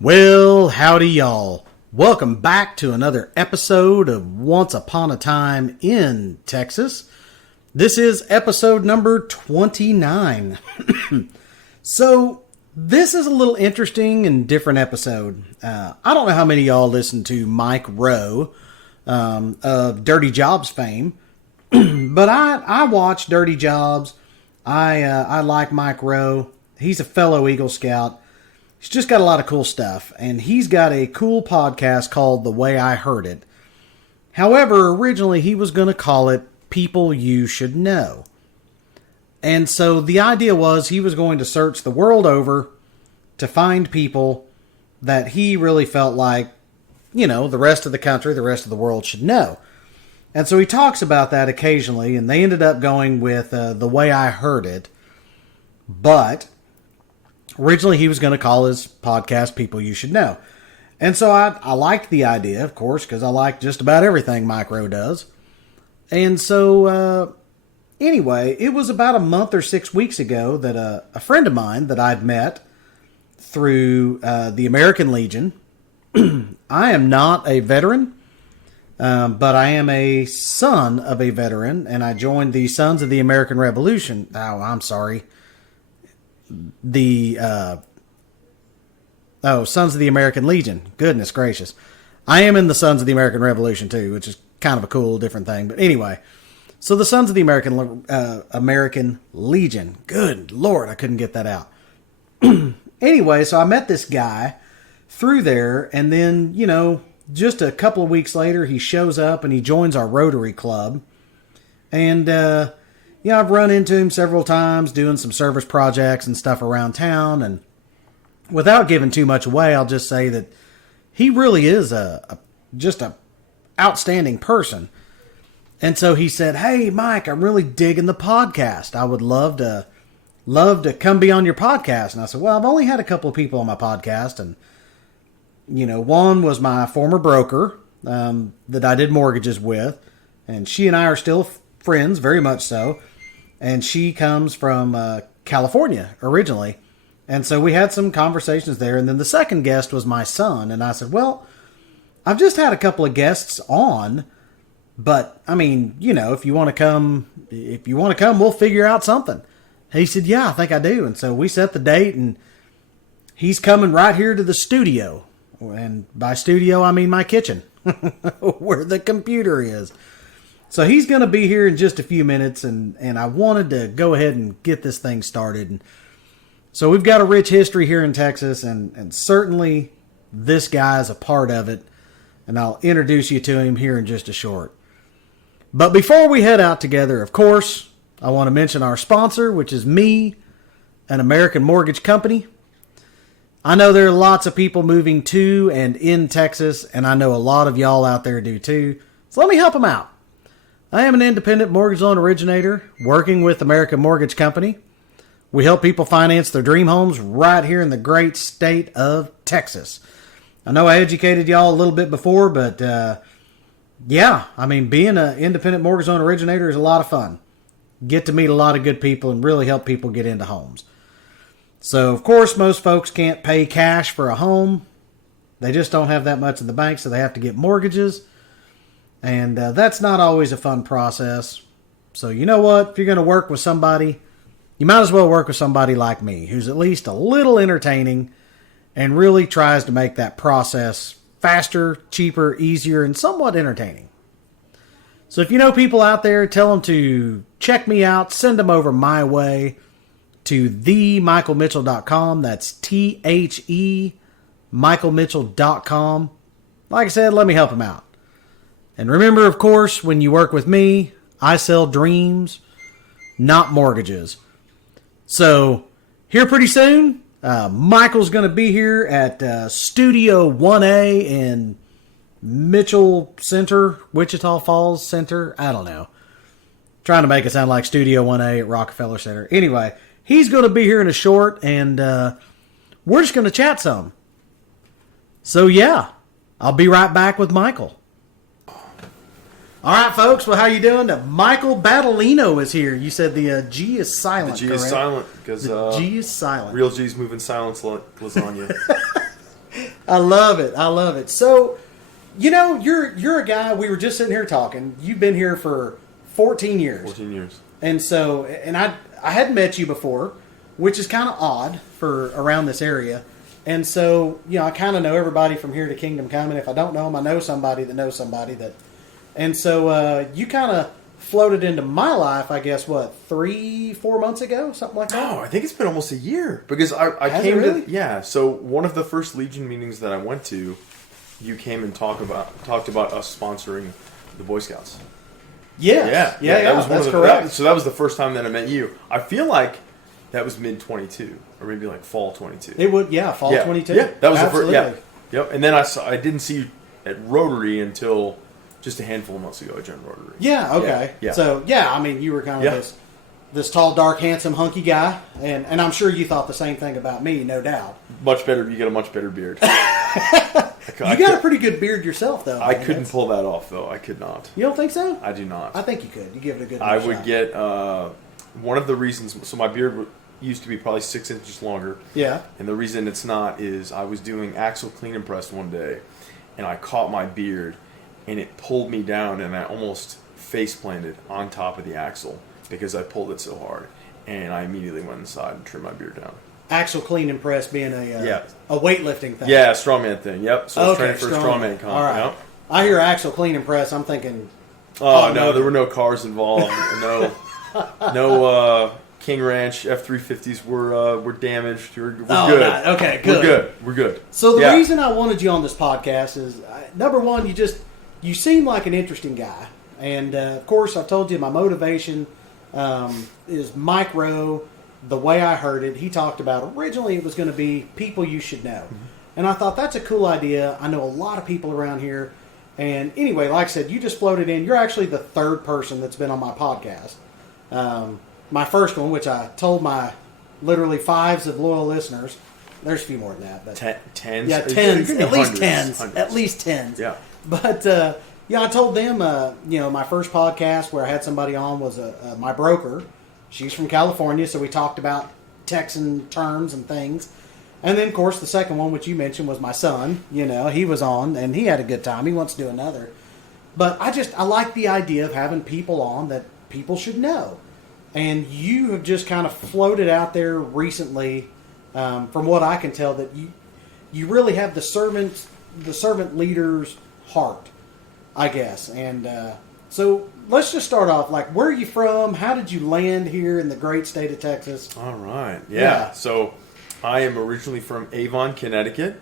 Well, howdy y'all. Welcome back to another episode of Once Upon a Time in Texas. This is episode number 29. So, this is a little interesting and different episode. I don't know how many of y'all listen to Mike Rowe of Dirty Jobs fame, but I watch Dirty Jobs. I like Mike Rowe. He's a fellow Eagle Scout. He's just got a lot of cool stuff, and he's got a cool podcast called The Way I Heard It. However, originally he was going to call it People You Should Know. And so the idea was he was going to search the world over to find people that he really felt like, the rest of the country, the rest of the world should know. And so he talks about that occasionally, and they ended up going with The Way I Heard It. But originally, he was going to call his podcast People You Should Know. And so I liked the idea, of course, because I like just about everything Mike Rowe does. And so, anyway, it was about a month or 6 weeks ago that a friend of mine that I'd met through the American Legion. I am not a veteran, but I am a son of a veteran, and I joined the Sons of the American Revolution. Oh, I'm sorry. Sons of the American Legion. Goodness gracious. I am in the Sons of the American Revolution too, which is kind of a cool, different thing. But anyway, so the Sons of the American Legion. Good Lord, I couldn't get that out. Anyway, so I met this guy through there, and then, just a couple of weeks later, he shows up and he joins our Rotary Club. And, I've run into him several times doing some service projects and stuff around town. And without giving too much away, I'll just say that he really is just a outstanding person. And so he said, "Hey, Mike, I'm really digging the podcast. I would love to come be on your podcast." And I said, "Well, I've only had a couple of people on my podcast. And, one was my former broker that I did mortgages with. And she and I are still friends, very much so. And she comes from California originally. And so we had some conversations there. And then the second guest was my son. And I said, "Well, I've just had a couple of guests on. But, if you want to come, we'll figure out something." He said, "Yeah, I think I do." And so we set the date, and he's coming right here to the studio. And by studio, I mean my kitchen, where the computer is. So he's going to be here in just a few minutes, and I wanted to go ahead and get this thing started. And so we've got a rich history here in Texas, and certainly this guy is a part of it, and I'll introduce you to him here in just a short. But before we head out together, of course, I want to mention our sponsor, which is me, an American mortgage company. I know there are lots of people moving to and in Texas, and I know a lot of y'all out there do too. So let me help them out. I am an independent mortgage loan originator working with American Mortgage Company. We help people finance their dream homes right here in the great state of Texas. I know I educated y'all a little bit before, but being an independent mortgage loan originator is a lot of fun. Get to meet a lot of good people and really help people get into homes. So, of course, most folks can't pay cash for a home. They just don't have that much in the bank, so they have to get mortgages. And that's not always a fun process. So you know what? If you're going to work with somebody, you might as well work with somebody like me, who's at least a little entertaining and really tries to make that process faster, cheaper, easier, and somewhat entertaining. So if you know people out there, tell them to check me out. Send them over my way to themichaelmitchell.com. That's THE michaelmitchell.com. Like I said, let me help them out. And remember, of course, when you work with me, I sell dreams, not mortgages. So, here pretty soon, Michael's going to be here at Studio 1A in Mitchell Center, Wichita Falls Center. I don't know. Trying to make it sound like Studio 1A at Rockefeller Center. Anyway, he's going to be here in a short, and we're just going to chat some. So, yeah, I'll be right back with Michael. All right, folks. Well, how you doing? Michael Battaglino is here. You said the G is silent. The G correct? is silent because the G is silent. Real G's moving silence like lasagna. I love it. I love it. So, you're a guy. We were just sitting here talking. You've been here for 14 years. 14 years. And so, I hadn't met you before, which is kind of odd for around this area. And so, I kind of know everybody from here to Kingdom Come. And if I don't know them, I know somebody that knows somebody that. And so, you kind of floated into my life, I guess, 3-4 months ago, something like that? Oh, I think it's been almost a year because I Has came it really? to so one of the first Legion meetings that I went to, you came and talked about us sponsoring the Boy Scouts. Yes. Yeah. That was that's one of correct. so that was the first time that I met you. I feel like that was mid 22 or maybe like fall 22. It would, fall 22. Yeah, that was Absolutely. the first. Yeah, yep. And then I didn't see you at Rotary until just a handful of months ago. I joined Rotary. Yeah. Okay. Yeah. So you were kind of this tall, dark, handsome, hunky guy, and I'm sure you thought the same thing about me, no doubt. Much better. You get a much better beard. You got a pretty good beard yourself, though. I couldn't pull that off, though. I could not. You don't think so? I do not. I think you could. You give it a good. I would shot. get one of the reasons. So my beard used to be probably 6 inches longer. Yeah. And the reason it's not is I was doing axle clean and press one day, and I caught my beard, and it pulled me down, and I almost face planted on top of the axle because I pulled it so hard, and I immediately went inside and trimmed my beard down. Axle clean and press being a weightlifting thing. Yeah, strongman thing. Yep. So I was training for a strongman comp. All right. Yep. I hear axle clean and press. I'm thinking. Oh no, there were no cars involved. No King Ranch F-350s were damaged. We're good. No. Okay, good. We're good. So the reason I wanted you on this podcast is, number one, you seem like an interesting guy. And, of course, I told you my motivation is micro. The way I heard it, he talked about originally it was going to be people you should know. Mm-hmm. And I thought that's a cool idea. I know a lot of people around here. And anyway, like I said, you just floated in. You're actually the third person that's been on my podcast. My first one, which I told my literally 5s of loyal listeners. There's a few more than that. But tens? Yeah, tens. At least hundreds. tens. Hundreds. At least tens. Yeah. But, I told them, my first podcast where I had somebody on was my broker. She's from California, so we talked about Texan terms and things. And then, of course, the second one, which you mentioned, was my son. He was on, and he had a good time. He wants to do another. But I like the idea of having people on that people should know. And you have just kind of floated out there recently, from what I can tell, that you really have the servant leader's heart, I guess. And so let's just start off. Like, where are you from? How did you land here in the great state of Texas? All right. Yeah. So I am originally from Avon, Connecticut.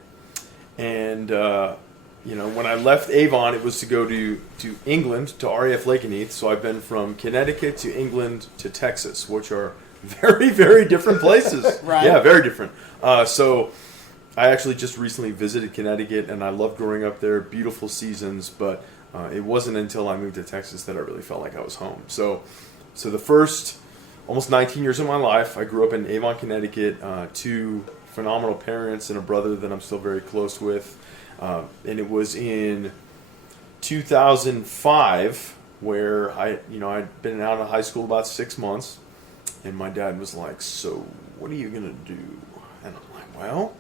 And, when I left Avon, it was to go to England, to RAF Lakenheath. So I've been from Connecticut to England to Texas, which are very, very different places. Right. Yeah, very different. So I actually just recently visited Connecticut, and I loved growing up there. Beautiful seasons, but it wasn't until I moved to Texas that I really felt like I was home. So the first almost 19 years of my life, I grew up in Avon, Connecticut. 2 phenomenal parents and a brother that I'm still very close with. And it was in 2005 where I'd been out of high school about 6 months, and my dad was like, "So what are you gonna do?" And I'm like, "Well,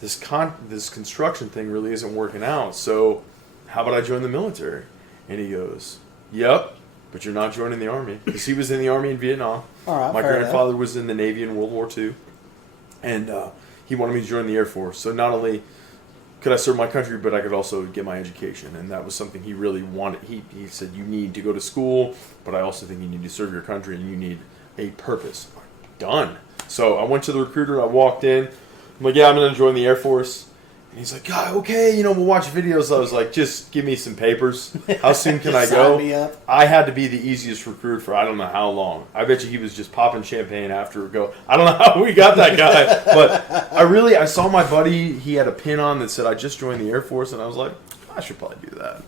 this construction thing really isn't working out. So how about I join the military?" And he goes, "Yep, but you're not joining the Army," because he was in the Army in Vietnam. All right, my grandfather was in the Navy in World War II, and he wanted me to join the Air Force. So not only could I serve my country, but I could also get my education, and that was something he really wanted. He said, "You need to go to school, but I also think you need to serve your country, and you need a purpose." Done. So I went to the recruiter. I walked in. I'm like, "Yeah, I'm going to join the Air Force." And he's like, "God, okay, we'll watch videos." I was like, "Just give me some papers. How soon can I go?" Sign me up. I had to be the easiest recruit for I don't know how long. I bet you he was just popping champagne after a go. I don't know how we got that guy. But I saw my buddy, he had a pin on that said, "I just joined the Air Force." And I was like, I should probably do that.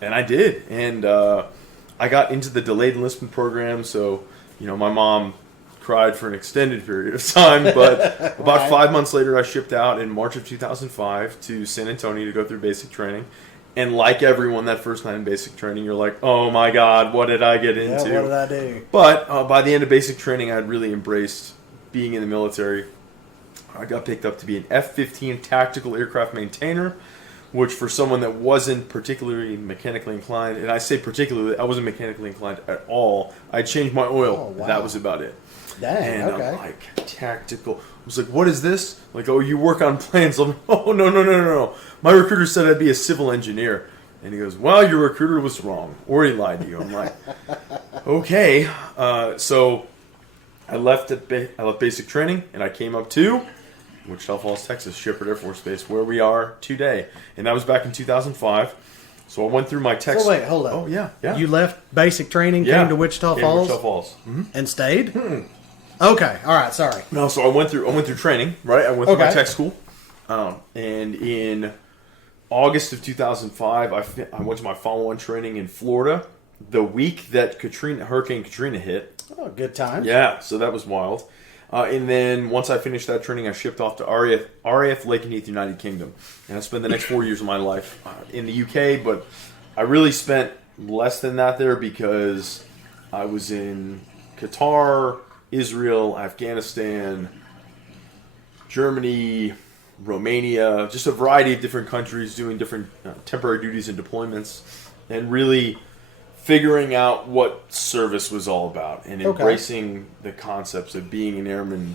And I did. And I got into the delayed enlistment program. So, my mom cried for an extended period of time, but about 5 months later, I shipped out in March of 2005 to San Antonio to go through basic training. And like everyone, that first night in basic training, you're like, "Oh my God, what did I get into?" Yeah, what did I do? But by the end of basic training, I had really embraced being in the military. I got picked up to be an F-15 tactical aircraft maintainer, which for someone that wasn't particularly mechanically inclined, and I say particularly, I wasn't mechanically inclined at all. I changed my oil. Oh, wow. That was about it. Dang, And okay. I'm like, tactical. I was like, what is this? Like, oh, you work on planes. I'm like, oh, no. My recruiter said I'd be a civil engineer. And he goes, well, your recruiter was wrong. Or he lied to you. I'm like, okay. So I left basic training, and I came up to Wichita Falls, Texas, Shepherd Air Force Base, where we are today. And that was back in 2005. So I went through my tech. So wait, hold on. Oh, yeah. You left basic training, came to Wichita Falls? Wichita Falls. Mm-hmm. And stayed? Okay, all right, sorry. No, so I went through training, right? I went through my Okay. tech school. And in August of 2005, I went to my follow-on training in Florida the week that Hurricane Katrina hit. Oh, good time. Yeah, so that was wild. And then once I finished that training, I shipped off to RAF Lakenheath, United Kingdom. And I spent the next 4 years of my life in the UK, but I really spent less than that there because I was in Qatar, Israel, Afghanistan, Germany, Romania, just a variety of different countries doing different temporary duties and deployments, and really figuring out what service was all about and embracing the concepts of being an airman,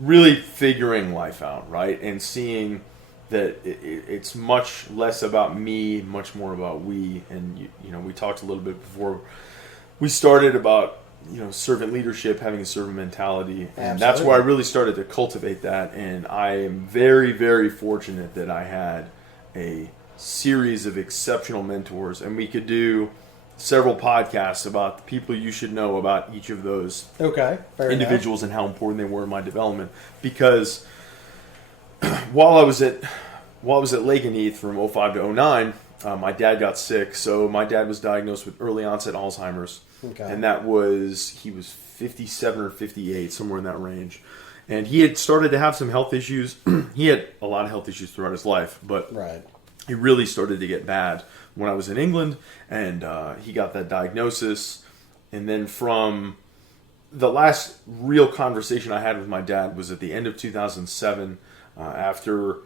really figuring life out, right? And seeing that it's much less about me, much more about we. And, we talked a little bit before we started about, servant leadership, having a servant mentality. And that's where I really started to cultivate that. And I am very, very fortunate that I had a series of exceptional mentors. And we could do several podcasts about the people you should know about each of those individuals and how important they were in my development. Because while I was at Lakenheath from 05 to 09, my dad got sick. So my dad was diagnosed with early onset Alzheimer's. And he was 57 or 58, somewhere in that range. And he had started to have some health issues. He had a lot of health issues throughout his life, but he really started to get bad when I was in England, and he got that diagnosis. And then from the last real conversation I had with my dad was at the end of 2007, after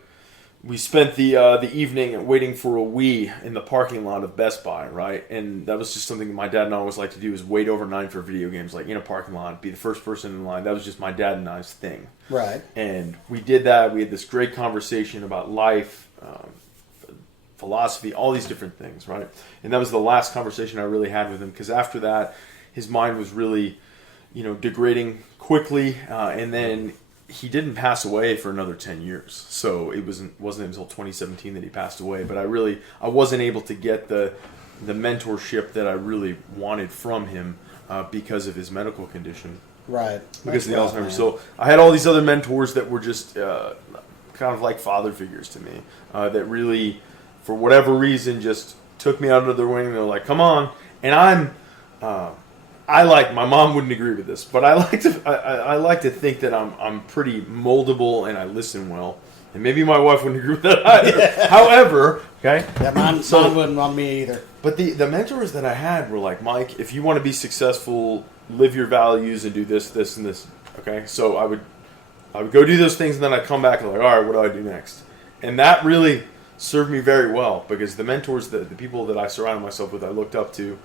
we spent the evening waiting for a Wii in the parking lot of Best Buy, right? And that was just something my dad and I always like to do, is wait overnight for video games, like in a parking lot, be the first person in line. That was just my dad and I's thing. Right. And we did that. We had this great conversation about life, philosophy, all these different things, right? And that was the last conversation I really had with him, because after that, his mind was really, degrading quickly, and then he didn't pass away for another 10 years. So it wasn't until 2017 that he passed away. But I wasn't able to get the mentorship that I really wanted from him because of his medical condition. Right. Because of the Alzheimer's. So I had all these other mentors that were just kind of like father figures to me, that really, for whatever reason, just took me under their wing. They're like, come on. And my mom wouldn't agree with this, but I like to think that I'm pretty moldable and I listen well. And maybe my wife wouldn't agree with that either. However, mine wouldn't want me either. But the mentors that I had were like, Mike, if you want to be successful, live your values and do this, this, and this. Okay, so I would go do those things, and then I'd come back and like, all right, what do I do next? And that really served me very well, because the mentors, the people that I surrounded myself with, I looked up to.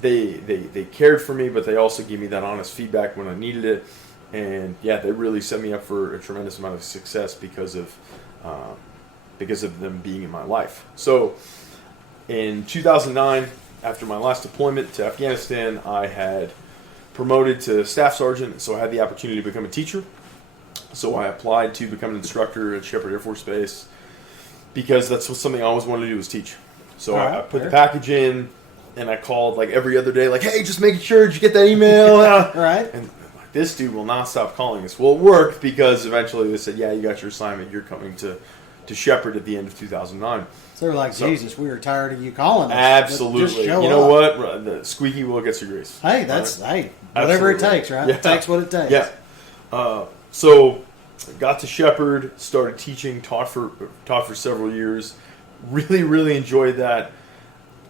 They cared for me, but they also gave me that honest feedback when I needed it. And yeah, they really set me up for a tremendous amount of success because of them being in my life. So in 2009, after my last deployment to Afghanistan, I had promoted to staff sergeant, so I had the opportunity to become a teacher. So I applied to become an instructor at Shepherd Air Force Base, because that's something I always wanted to do, was teach. So I put the package in, and I called like every other day, like, hey, just making sure, did you get that email? Right. And this dude will not stop calling us. Well, it worked, because eventually they said, yeah, you got your assignment. You're coming to Shepherd at the end of 2009. So they're like, Jesus, we were tired of you calling us. Absolutely. You know what? The squeaky wheel gets the grease. Hey, whatever it takes, right? Yeah. It takes what it takes. Yeah. So got to Shepherd, started teaching, taught for several years. Really, really enjoyed that.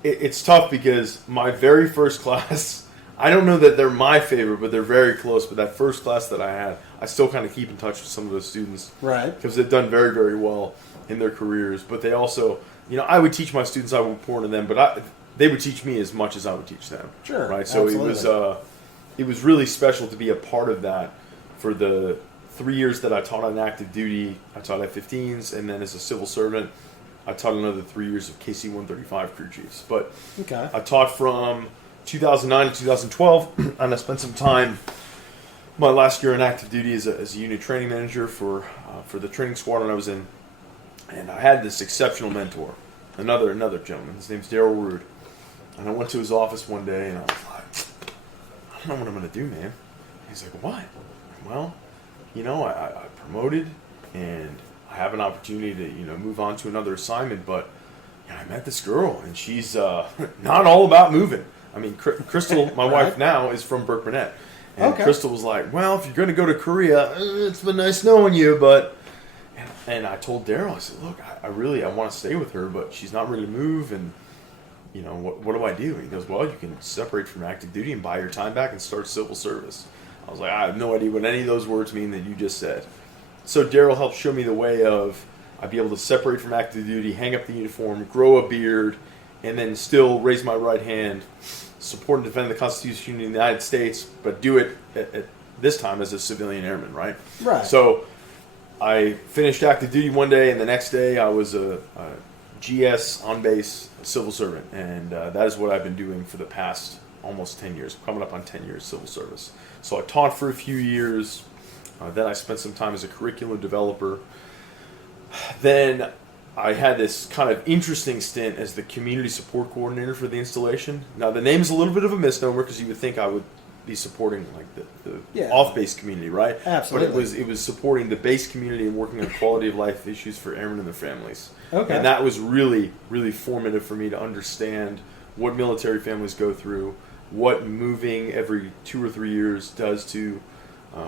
It's tough, because my very first class, I don't know that they're my favorite, but they're very close. But that first class that I had, I still kind of keep in touch with some of those students. Right. Because they've done very, very well in their careers. But they also, I would teach my students, I would pour into them, but they would teach me as much as I would teach them. Sure. Right. So it was really special to be a part of that for the 3 years that I taught on active duty. I taught F-15s, and then as a civil servant, I taught another 3 years of KC-135 crew chiefs. But okay. I taught from 2009 to 2012, and I spent some time my last year on active duty as a unit training manager for the training squadron I was in. And I had this exceptional mentor, another gentleman. His name's Daryl Rude. And I went to his office one day, and I was like, I don't know what I'm going to do, man. He's like, what? Well, I promoted, and I have an opportunity to, move on to another assignment, but I met this girl, and she's not all about moving. I mean, Crystal, my wife now, is from Burke Burnett. And Crystal was like, well, if you're going to go to Korea, it's been nice knowing you, but... And I told Daryl, I said, look, I want to stay with her, but she's not ready to move, and, what do I do? And he goes, well, you can separate from active duty and buy your time back and start civil service. I was like, I have no idea what any of those words mean that you just said. So Daryl helped show me the way of I'd be able to separate from active duty, hang up the uniform, grow a beard, and then still raise my right hand, support and defend the Constitution of the United States, but do it at this time as a civilian airman, right? Right. So I finished active duty one day, and the next day I was a GS on base civil servant, and that is what I've been doing for the past almost 10 years, coming up on 10 years civil service. So I taught for a few years, then I spent some time as a curriculum developer. Then I had this kind of interesting stint as the community support coordinator for the installation. Now the name is a little bit of a misnomer because you would think I would be supporting like the off-base community, right? Absolutely. But it was supporting the base community and working on quality of life issues for airmen and their families. Okay. And that was really, really formative for me to understand what military families go through, what moving every 2 or 3 years does to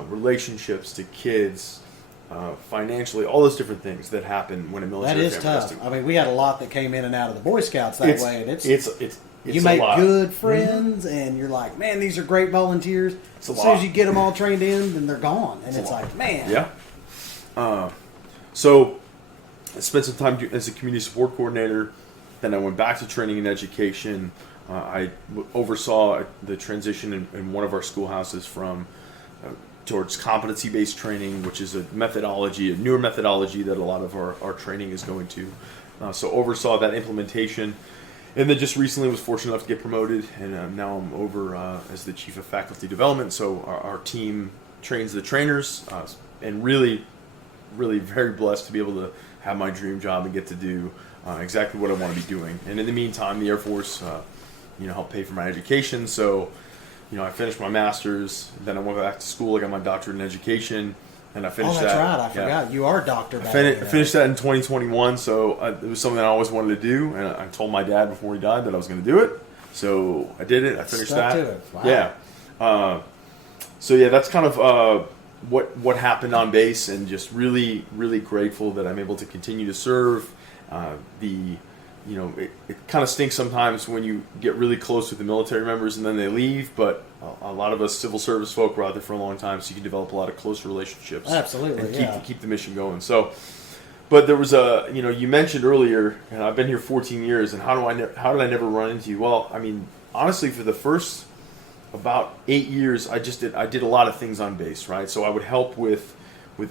relationships, to kids, financially, all those different things that happen when a military that is family tough. has to. I mean, we had a lot that came in and out of the Boy Scouts that way, and it's you a make lot. good friends, and you're like, man, these are great volunteers. It's as soon as you get them all trained in, then they're gone, and it's like, man. Yeah. So I spent some time as a community support coordinator. Then I went back to training and education. I oversaw the transition in one of our schoolhouses from towards competency-based training, which is a newer methodology that a lot of our training is going to. So oversaw that implementation. And then just recently was fortunate enough to get promoted, and now I'm over as the Chief of Faculty Development. So our team trains the trainers, and really, really very blessed to be able to have my dream job and get to do exactly what I want to be doing. And in the meantime, the Air Force helped pay for my education. So I finished my master's, then I went back to school. I got my doctorate in education, and I finished that. Oh, that's right. I forgot. You are a doctor. I finished that in 2021, so it was something I always wanted to do, and I told my dad before he died that I was going to do it. So I did it. I finished Stuck that. to it. Wow. Yeah. So yeah, that's kind of what happened on base, and just really, really grateful that I'm able to continue to serve. It kind of stinks sometimes when you get really close with the military members and then they leave, but a lot of us civil service folk were out there for a long time, so you can develop a lot of close relationships. Absolutely, and keep the mission going. So, but there was you mentioned earlier, and I've been here 14 years, and how did I never run into you? Well, I mean, honestly, for the first about 8 years, I did a lot of things on base, right? So I would help with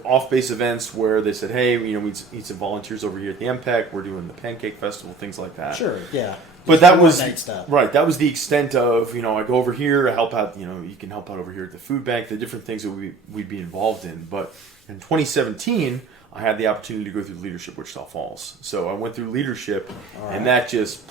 off-base events where they said, hey, we need some volunteers over here at the MPEC. We're doing the Pancake Festival, things like that. Sure, yeah. But that was stuff. Right. That was the extent of I go over here, I help out. You can help out over here at the food bank, the different things that we'd be involved in. But in 2017, I had the opportunity to go through leadership Wichita Falls. So I went through leadership, and that just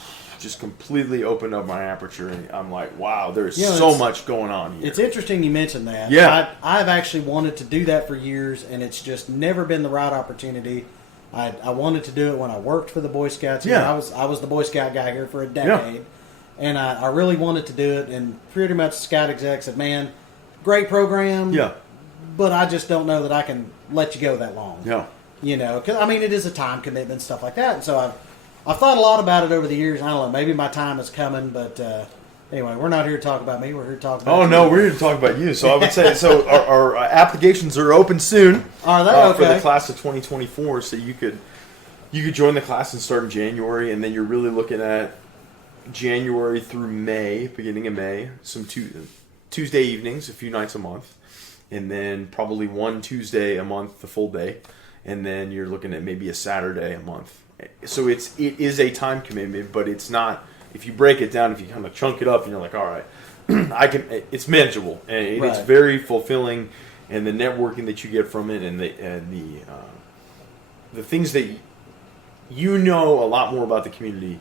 completely opened up my aperture, and I'm like, wow, there's so much going on here. It's interesting you mentioned that. Yeah. I've actually wanted to do that for years, and it's just never been the right opportunity. I wanted to do it when I worked for the Boy Scouts. Yeah. I was the Boy Scout guy here for a decade, and I really wanted to do it, and pretty much Scout exec said, man, great program, but I just don't know that I can let you go that long. Yeah. Because, I mean, it is a time commitment, stuff like that, and so I've thought a lot about it over the years. I don't know, maybe my time is coming, but Anyway, we're not here to talk about me. We're here to talk about Oh, you. no, we're here to talk about you. So I would say, our applications are open soon. Are they? For Okay. the class of 2024. So you could join the class and start in January, and then you're really looking at January through May, beginning of May, some Tuesday evenings, a few nights a month, and then probably one Tuesday a month, the full day, and then you're looking at maybe a Saturday a month. So it is a time commitment, but it's not. If you break it down, if you kind of chunk it up, and you're like, all right, it's manageable, and it's very fulfilling, and the networking that you get from it, and the things that you know a lot more about the community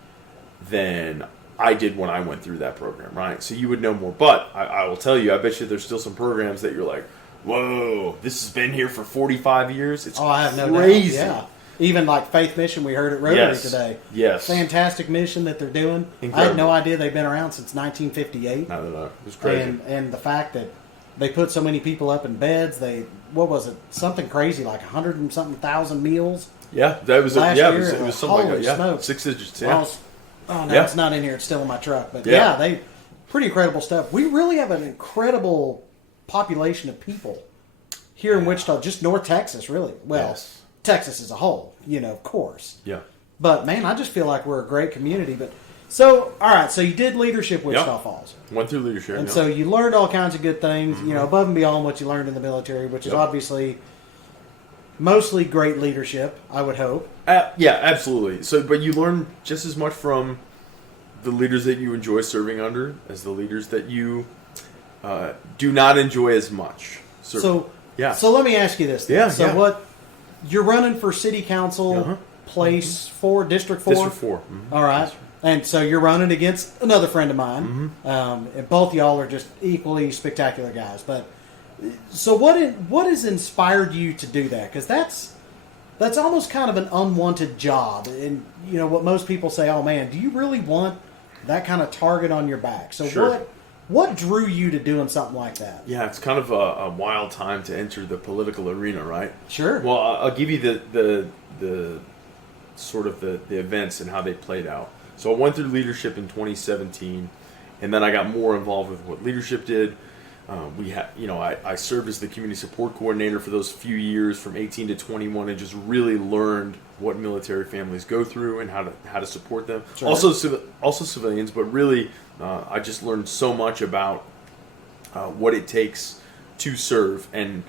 than I did when I went through that program, right? So you would know more. But I will tell you, I bet you there's still some programs that you're like, whoa, this has been here for 45 years. It's I have no crazy. doubt. Yeah. Even like Faith Mission, we heard at Rotary today. Yes. Fantastic mission that they're doing. Incredible. I had no idea they've been around since 1958. No. It was crazy. And the fact that they put so many people up in beds, what was it? Something crazy, like 100 and something thousand meals. Yeah, that was last it year. was something like that. Yeah, Smokes. 6 digits. Yeah. Well, oh no, it's not in here. It's still in my truck. But Yeah. they pretty incredible stuff. We really have an incredible population of people here in Wichita, just North Texas, really. Well, Yes. Texas as a whole, of course. Yeah. But man, I just feel like we're a great community. But so, all right, so you did leadership Wichita Falls, Went through leadership. and so you learned all kinds of good things, above and beyond what you learned in the military, which is obviously mostly great leadership, I would hope. Yeah, absolutely. So, but you learn just as much from the leaders that you enjoy serving under as the leaders that you do not enjoy as much. So yeah. So let me ask you this. Then. Yeah, So yeah. what you're running for city council, place 4, District 4? District 4. Mhm. All right. And so you're running against another friend of mine. And both y'all are just equally spectacular guys. But so what has inspired you to do that? Because that's almost kind of an unwanted job. And what most people say, oh man, do you really want that kind of target on your back? So Sure. what drew you to doing something like that? Yeah, it's kind of a wild time to enter the political arena, right? Sure. Well, I'll give you the sort of the events and how they played out. So I went through leadership in 2017, and then I got more involved with what leadership did. I served as the community support coordinator for those few years from 18 to 21, and just really learned what military families go through and how to support them. Sure. Also civilians, but really, I just learned so much about what it takes to serve, and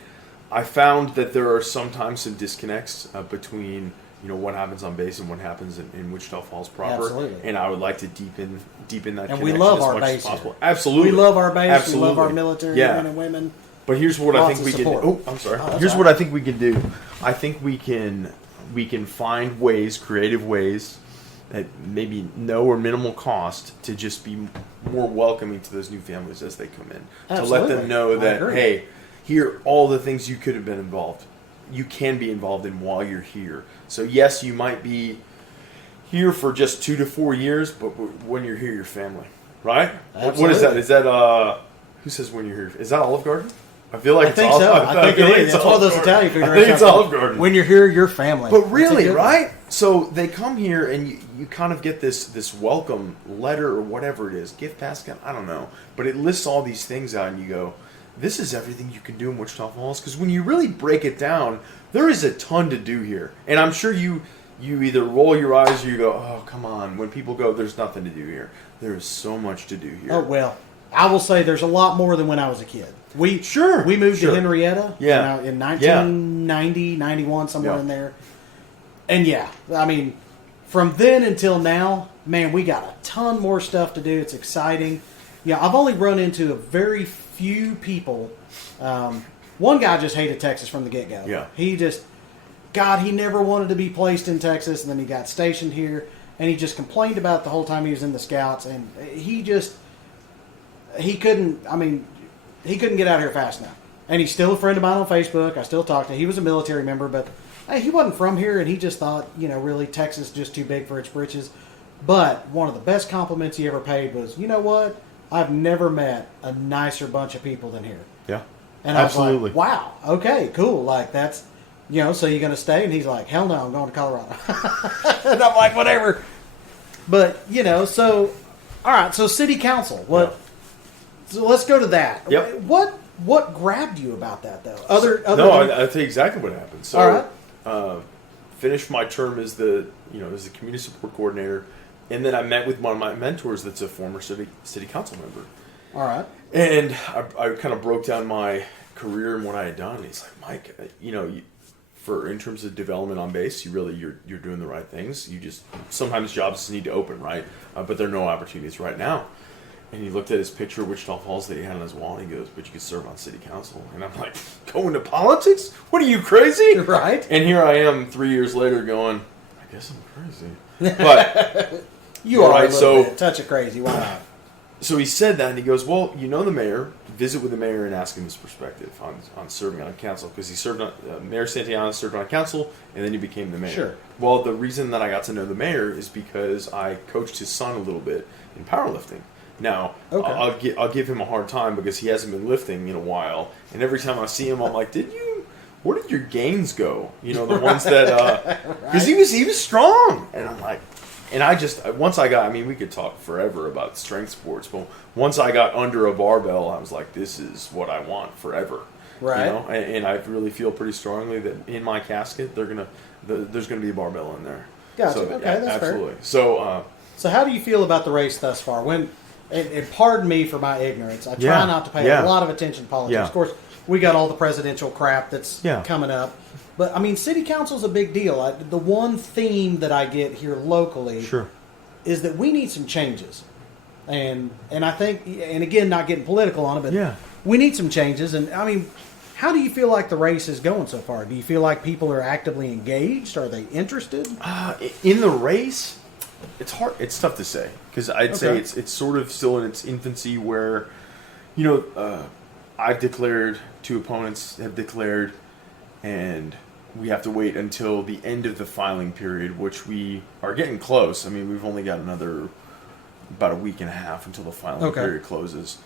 I found that there are sometimes some disconnects between what happens on base and what happens in Wichita Falls proper. Absolutely. And I would like to deepen that And connection we love as our much as base possible. here. Absolutely, We love our base. Absolutely. We love our military men and women. But here's what I Lots think we of can. support. Oh, I'm sorry. Oh, that's Here's all what right. I think we can do. I think we can find ways, creative ways, at maybe no or minimal cost to just be more welcoming to those new families as they come in. Absolutely. To let them know I that, agree. hey, here are all the things you could have been involved. You can be involved in while you're here. So yes, you might be here for just 2 to 4 years, but when you're here, you're family, right? Absolutely. What is that? Is that who says when you're here? Is that Olive Garden? I feel like I it's think Olive, so. I think feel it like is. it's It's one of those Olive Italian Garden. figure I think it's Olive Garden. When you're here, you're family. But That's a really, good one. right? So they come here and you kind of get this welcome letter or whatever it is, gift basket, I don't know. But it lists all these things out and you go, this is everything you can do in Wichita Falls. Because when you really break it down, there is a ton to do here. And I'm sure you either roll your eyes or you go, oh, come on. When people go, there's nothing to do here. There is so much to do here. Oh, well, I will say there's a lot more than when I was a kid. We moved to Henrietta in 1990, 91, somewhere in there. And I mean, from then until now, man, we got a ton more stuff to do. It's exciting. Yeah, I've only run into a very few people. One guy just hated Texas from the get-go. Yeah. He never wanted to be placed in Texas, and then he got stationed here, and he just complained about it the whole time he was in the Scouts, and he couldn't get out here fast enough. And he's still a friend of mine on Facebook. I still talk to him. He was a military member, but hey, he wasn't from here, and he just thought, really Texas is just too big for its britches. But one of the best compliments he ever paid was, you know what? I've never met a nicer bunch of people than here. Yeah. And Absolutely. I was like, wow, okay, cool. Like, that's, so you're going to stay? And he's like, hell no, I'm going to Colorado. And I'm like, whatever. But, so All right, so city council. What? Yeah. So let's go to that. Yep. What grabbed you about that though? I'll tell you exactly what happened. So, all right. Finished my term as the community support coordinator, and then I met with one of my mentors that's a former city council member. All right. And I kind of broke down my career and what I had done. And he's like, Mike, in terms of development on base, you're doing the right things. You just sometimes jobs need to open, right? But there are no opportunities right now. And he looked at his picture of Wichita Falls that he had on his wall, and he goes, "But you could serve on city council." And I'm like, "Go into politics? What are you, crazy?" Right. And here I am 3 years later, going, "I guess I'm crazy." But you are right. So touch of crazy. Why not? So he said that, and he goes, "Well, you know the mayor. Visit with the mayor and ask him his perspective on serving on council, because he served on Mayor Santillana served on council, and then he became the mayor." Sure. Well, the reason that I got to know the mayor is because I coached his son a little bit in powerlifting. Now, okay. I'll give him a hard time because he hasn't been lifting in a while, and every time I see him, I'm like, where did your gains go? The ones that because right. he was strong, and I'm like. And once I got, we could talk forever about strength sports, but once I got under a barbell, I was like, this is what I want forever. Right. And I really feel pretty strongly that in my casket, there's going to be a barbell in there. Gotcha. So, okay, yeah, that's absolutely. Fair. So how do you feel about the race thus far? And pardon me for my ignorance. I try not to pay a lot of attention to politics. Yeah. Of course, we got all the presidential crap that's coming up. But, city council's a big deal. The one theme that I get here locally is that we need some changes. And I think, and again, not getting political on it, but we need some changes. And, how do you feel like the race is going so far? Do you feel like people are actively engaged? Are they interested? In the race, it's hard. It's tough to say. Because I'd say it's sort of still in its infancy where, I've declared, two opponents have declared, and we have to wait until the end of the filing period, which we are getting close. We've only got about a week and a half until the filing period closes.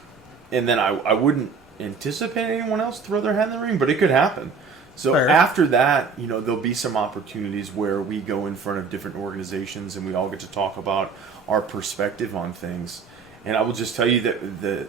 And then I wouldn't anticipate anyone else throw their hat in the ring, but it could happen. So after that, there'll be some opportunities where we go in front of different organizations and we all get to talk about our perspective on things. And I will just tell you that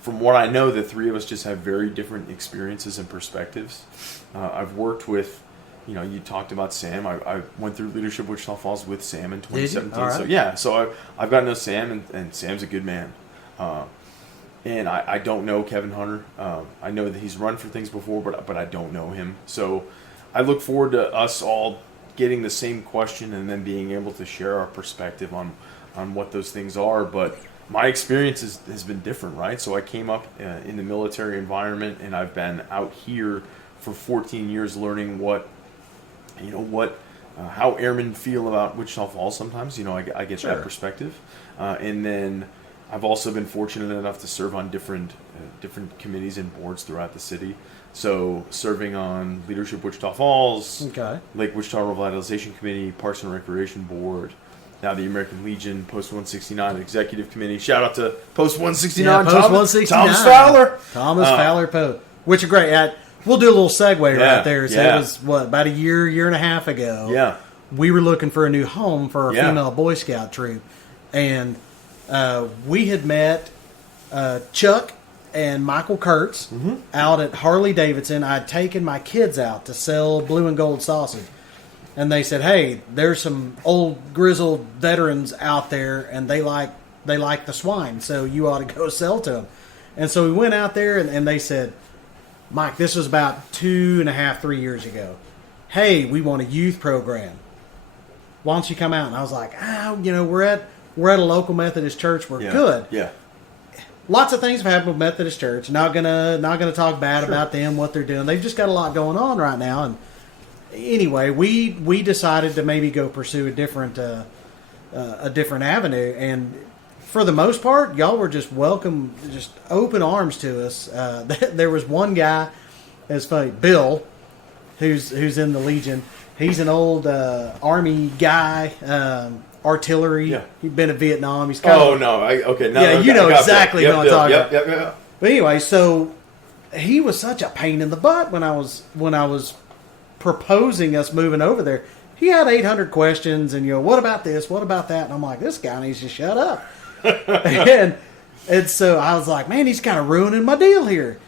from what I know, the three of us just have very different experiences and perspectives. I've worked with, you talked about Sam. I went through Leadership Wichita Falls with Sam in 2017. Right. So I've gotten to know Sam, and Sam's a good man. And I don't know Kevin Hunter. I know that he's run for things before, but I don't know him. So I look forward to us all getting the same question and then being able to share our perspective on what those things are. But my experience has been different, right? So I came up in the military environment, and I've been out here for 14 years learning how airmen feel about Wichita Falls sometimes. I get that perspective. And then I've also been fortunate enough to serve on different committees and boards throughout the city. So serving on Leadership Wichita Falls, Lake Wichita Revitalization Committee, Parks and Recreation Board, now the American Legion, Post 169 Executive Committee. Shout out to Post 169. Post 169. Thomas Fowler. Fowler Post. Which are great. We'll do a little segue right there. So it was, about a year and a half ago. Yeah. We were looking for a new home for our female Boy Scout troop. And we had met Chuck and Michael Kurtz out at Harley Davidson. I'd taken my kids out to sell blue and gold sausage. And they said, hey, there's some old grizzled veterans out there, and they like the swine, so you ought to go sell to them. And so we went out there, and they said, Mike, this was about 2.5, 3 years ago. Hey, we want a youth program. Why don't you come out? And I was like, we're at a local Methodist church. We're good. Yeah. Lots of things have happened with Methodist Church. Not gonna talk bad about them, what they're doing. They've just got a lot going on right now. And anyway, we decided to maybe go pursue a different avenue. And for the most part, y'all were just welcome, just open arms to us. There was one guy, it's funny, Bill, who's in the Legion. He's an old Army guy, artillery. Yeah. He'd been in Vietnam. He's kind of, no. You know exactly what I'm talking about. Yep. But anyway, so he was such a pain in the butt when I was proposing us moving over there. He had 800 questions, and what about this? What about that? And I'm like, this guy needs to shut up. and so I was like, man, he's kind of ruining my deal here.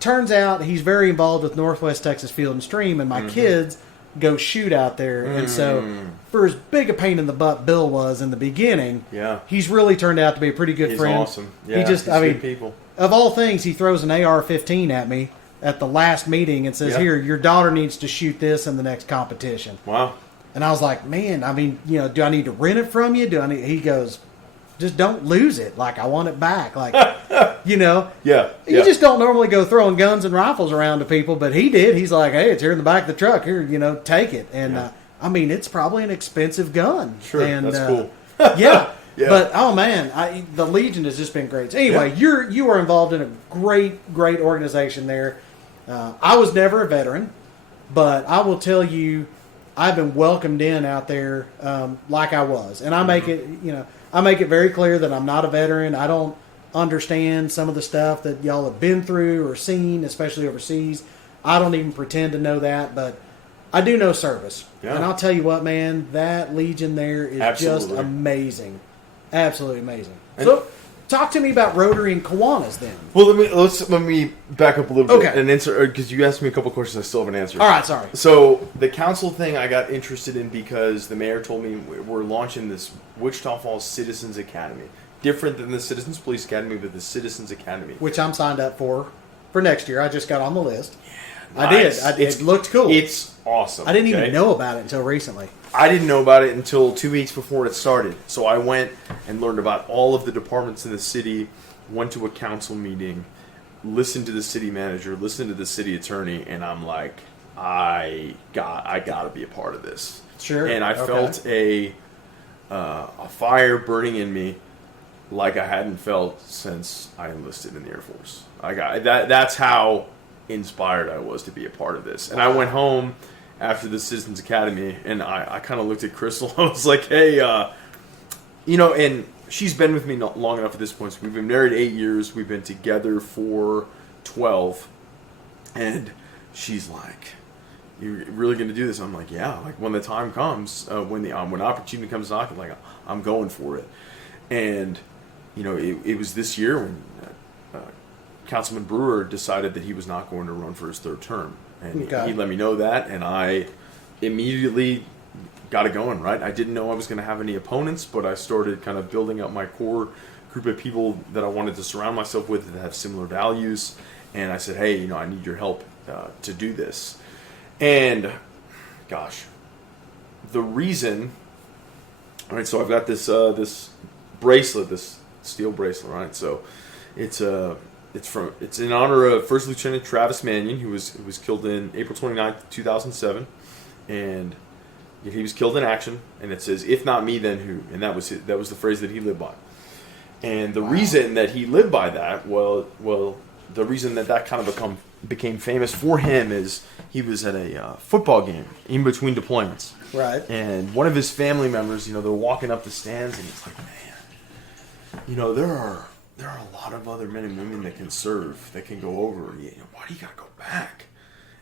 Turns out he's very involved with Northwest Texas Field and Stream, and my kids go shoot out there. And so, for as big a pain in the butt Bill was in the beginning, he's really turned out to be a pretty good friend. He's awesome. Yeah, he just, I mean, people. Of all things, he throws an AR-15 at me at the last meeting and says, "Here, your daughter needs to shoot this in the next competition." Wow. And I was like, man, I mean, do I need to rent it from you? He goes, just don't lose it. Like, I want it back. Like, you just don't normally go throwing guns and rifles around to people, but he did. He's like, hey, it's here in the back of the truck. Here, take it. And, I mean, it's probably an expensive gun. Sure, and, that's cool. Yeah. But, oh, man, the Legion has just been great. So anyway, you are involved in a great organization there. I was never a veteran, but I will tell you, I've been welcomed in out there like I was. And I make it, I make it very clear that I'm not a veteran. I don't understand some of the stuff that y'all have been through or seen, especially overseas. I don't even pretend to know that, but I do know service. Yeah. And I'll tell you what, man, that Legion there is just amazing. Absolutely amazing. And so, talk to me about Rotary and Kiwanis then. Well, let me back up a little bit and answer, because you asked me a couple questions I still haven't answered. All right, sorry. So the council thing I got interested in because the mayor told me we're launching this Wichita Falls Citizens Academy. Different than the Citizens Police Academy, but the Citizens Academy. Which I'm signed up for next year. I just got on the list. Yeah, nice. I did. It looked cool. It's awesome. I didn't even know about it until recently. I didn't know about it until 2 weeks before it started. So I went and learned about all of the departments in the city, went to a council meeting, listened to the city manager, listened to the city attorney, and I'm like, I got to be a part of this. Sure. And I felt a fire burning in me like I hadn't felt since I enlisted in the Air Force. That's how inspired I was to be a part of this. And I went home after the Citizens Academy, and I kind of looked at Crystal. I was like, hey, and she's been with me long enough at this point. So we've been married 8 years. We've been together for 12. And she's like, you're really going to do this? I'm like, yeah. Like, when the time comes, when opportunity comes knocking, like, I'm going for it. And, it was this year when Councilman Brewer decided that he was not going to run for his third term. And he let me know that, and I immediately got it going, right? I didn't know I was going to have any opponents, but I started kind of building up my core group of people that I wanted to surround myself with that have similar values. And I said, hey, I need your help to do this. And, gosh, the reason... All right, so I've got this bracelet, this steel bracelet, right? So it's in honor of First Lieutenant Travis Mannion, who was killed in April 29th, 2007, and he was killed in action. And it says, "If not me, then who?" And that was the phrase that he lived by. And the reason that he lived by that, the reason that kind of became famous for him is he was at a football game in between deployments, right? And one of his family members, they're walking up the stands, and he's like, "Man, there are a lot of other men and women that can serve, that can go over. Why do you got to go back?"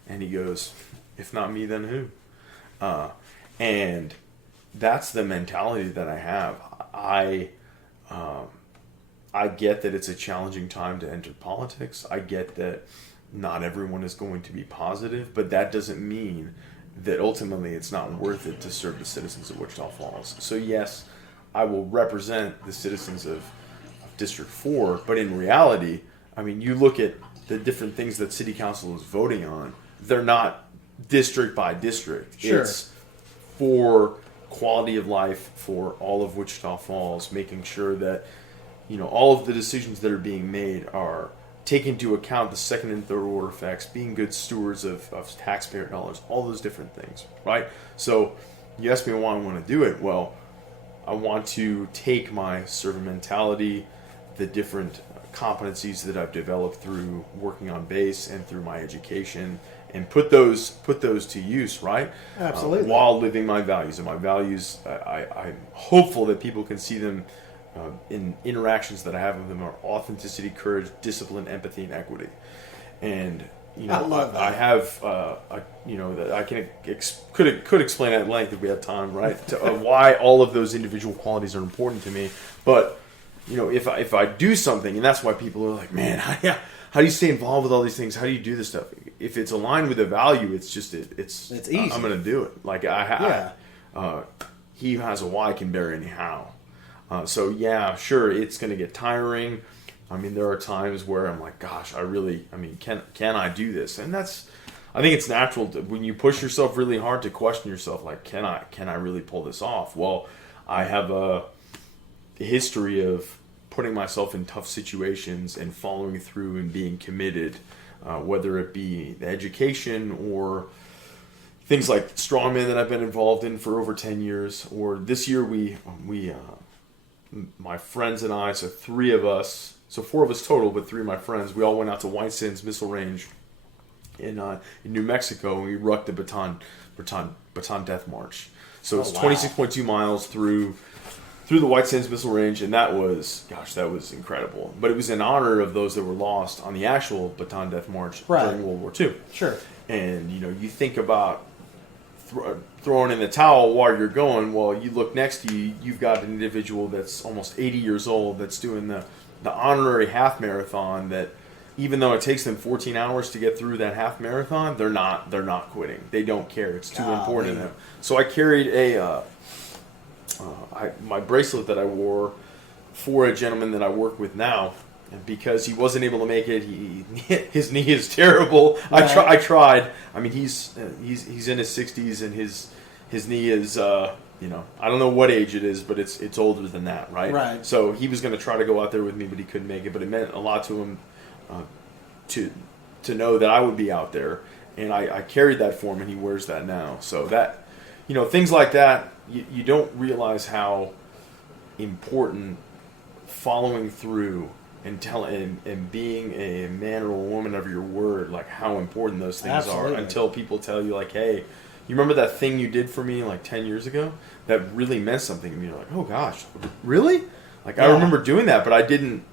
And he goes, "If not me, then who?" And that's the mentality that I have. I get that it's a challenging time to enter politics. I get that not everyone is going to be positive, but that doesn't mean that ultimately it's not worth it to serve the citizens of Wichita Falls. So yes, I will represent the citizens of District 4, but in reality, I mean, you look at the different things that City Council is voting on, they're not district by district. Sure. It's for quality of life for all of Wichita Falls, making sure that, all of the decisions that are being made are taking into account the second and third order effects, being good stewards of taxpayer dollars, all those different things, right? So you asked me why I want to do it. Well, I want to take my servant mentality, the different competencies that I've developed through working on base and through my education, and put those to use, right? Absolutely. While living my values. And my values, I'm hopeful that people can see them in interactions that I have with them are authenticity, courage, discipline, empathy, and equity. And I love that. I have that I could explain at length if we had time, right? Why all of those individual qualities are important to me, but if I do something, and that's why people are like, man, how do you stay involved with all these things? How do you do this stuff? If it's aligned with a value, it's easy. I'm going to do it. Like he has a why can bear any how. So yeah, sure, it's going to get tiring. I mean, there are times where I'm like, gosh, can I do this? And I think it's natural when you push yourself really hard to question yourself, like, can I really pull this off? Well, I have a history of putting myself in tough situations and following through and being committed, whether it be the education or things like strongman that I've been involved in for over 10 years. Or this year we my friends and I, so 3 of us, so 4 of us total, but 3 of my friends, we all went out to White Sands Missile Range in New Mexico, and we rucked the Baton Death March. So it's 26.2 miles through the White Sands Missile Range, and that was incredible. But it was in honor of those that were lost on the actual Baton Death March during World War II. Sure. And you think about throwing in the towel while you're going. Well, you look next to you, you've got an individual that's almost 80 years old that's doing the honorary half marathon. That even though it takes them 14 hours to get through that half marathon, they're not quitting. They don't care. It's too important to them. So I carried my bracelet that I wore for a gentleman that I work with now, and because he wasn't able to make it, his knee is terrible. Right. I tried. I mean, he's in his 60s, and his knee is I don't know what age it is, but it's older than that, right? Right. So he was going to try to go out there with me, but he couldn't make it. But it meant a lot to him to know that I would be out there, and I carried that for him, and he wears that now. So that things like that, you don't realize how important following through and being a man or a woman of your word, like how important those things Absolutely. are, until people tell you, like, hey, you remember that thing you did for me like 10 years ago? That really meant something to me. You're like, oh gosh, really? Like, I remember doing that, but I didn't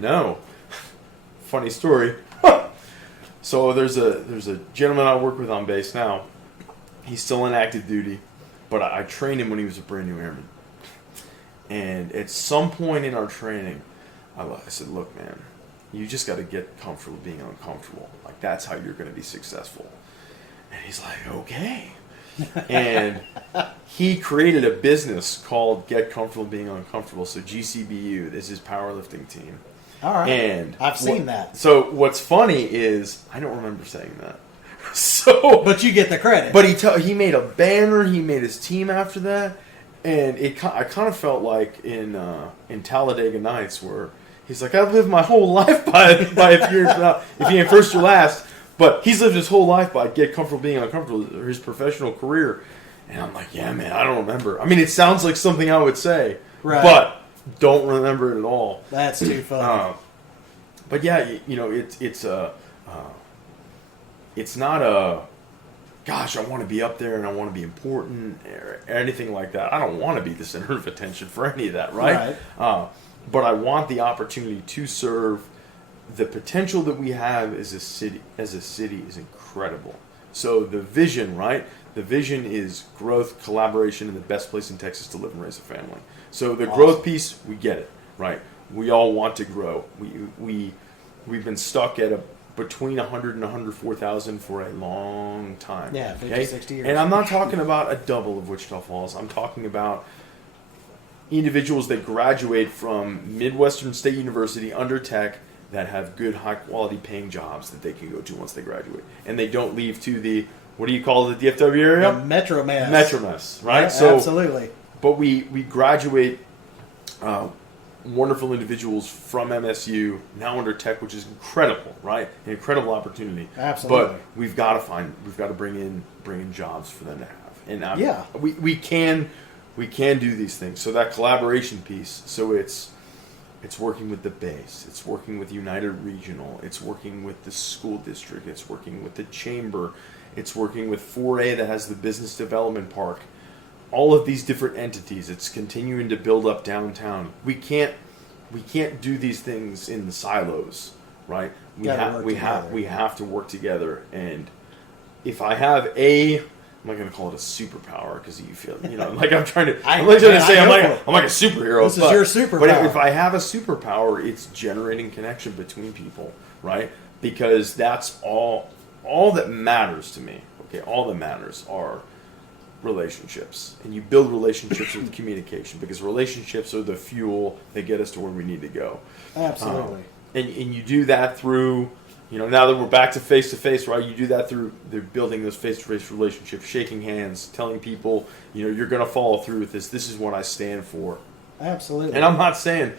know. Funny story. So there's a gentleman I work with on base now. He's still in active duty, but I trained him when he was a brand new airman. And at some point in our training, I said, look, man, you just got to get comfortable being uncomfortable. Like, that's how you're going to be successful. And he's like, okay. And he created a business called Get Comfortable Being Uncomfortable. So GCBU, this is his powerlifting team. All right. And I've seen that. So what's funny is I don't remember saying that. But you get the credit. But he made a banner. He made his team after that, and I kind of felt like in Talladega Nights, where he's like, I've lived my whole life by if you ain't first, you're last. But he's lived his whole life by Get Comfortable Being Uncomfortable, or his professional career. And I'm like, yeah, man, I don't remember. I mean, it sounds like something I would say, but don't remember it at all. That's too funny. But yeah, it's not a, gosh, I want to be up there and I want to be important or anything like that. I don't want to be the center of attention for any of that, right? But I want the opportunity to serve. The potential that we have as a city is incredible. So the vision, right? The vision is growth, collaboration, and the best place in Texas to live and raise a family. So the growth piece, we get it, right? We all want to grow. We've been stuck at between 100 and 104,000 for a long time. Yeah, 50, 60 years. And I'm not talking about a double of Wichita Falls. I'm talking about individuals that graduate from Midwestern State University under tech that have good, high-quality paying jobs that they can go to once they graduate. And they don't leave to the, what do you call it, the DFW area? The Metro Mass. Metro Mass, right? Yeah, so, absolutely. But we graduate wonderful individuals from MSU, now under tech, which is incredible, right? An incredible opportunity. Absolutely. But we've got to bring in jobs for them to have. And we can do these things. So that collaboration piece, so it's working with the base, it's working with United Regional, it's working with the school district, it's working with the chamber, it's working with 4A that has the business development park. All of these different entities, it's continuing to build up downtown. We can't do these things in the silos, right? We have to work together. And if I have a I'm not going to call it a superpower because you feel, like I'm trying to. I'm like to say I'm go like a superhero. This is your superpower. But if I have a superpower, it's generating connection between people, right? Because that's all that matters to me. Okay, all that matters are relationships, and you build relationships with communication, because relationships are the fuel that get us to where we need to go. Absolutely. And you do that through, now that we're back to face, right? You do that through building those face-to-face relationships, shaking hands, telling people, you're going to follow through with this. This is what I stand for. Absolutely. And I'm not saying,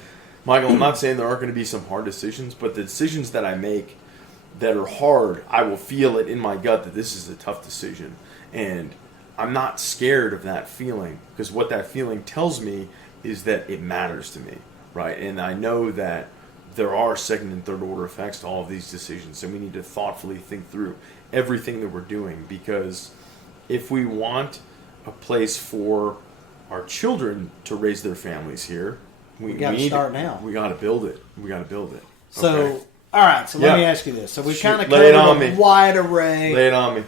Michael, I'm not saying there aren't going to be some hard decisions, but the decisions that I make that are hard, I will feel it in my gut that this is a tough decision. And I'm not scared of that feeling, because what that feeling tells me is that it matters to me, right? And I know that there are second and third order effects to all of these decisions, and we need to thoughtfully think through everything that we're doing, because if we want a place for our children to raise their families here, we got to start now. We got to build it. We got to build it. So, okay. All right. So let me ask you this. So we kind of Lay covered it on a me. wide array. Lay it on me.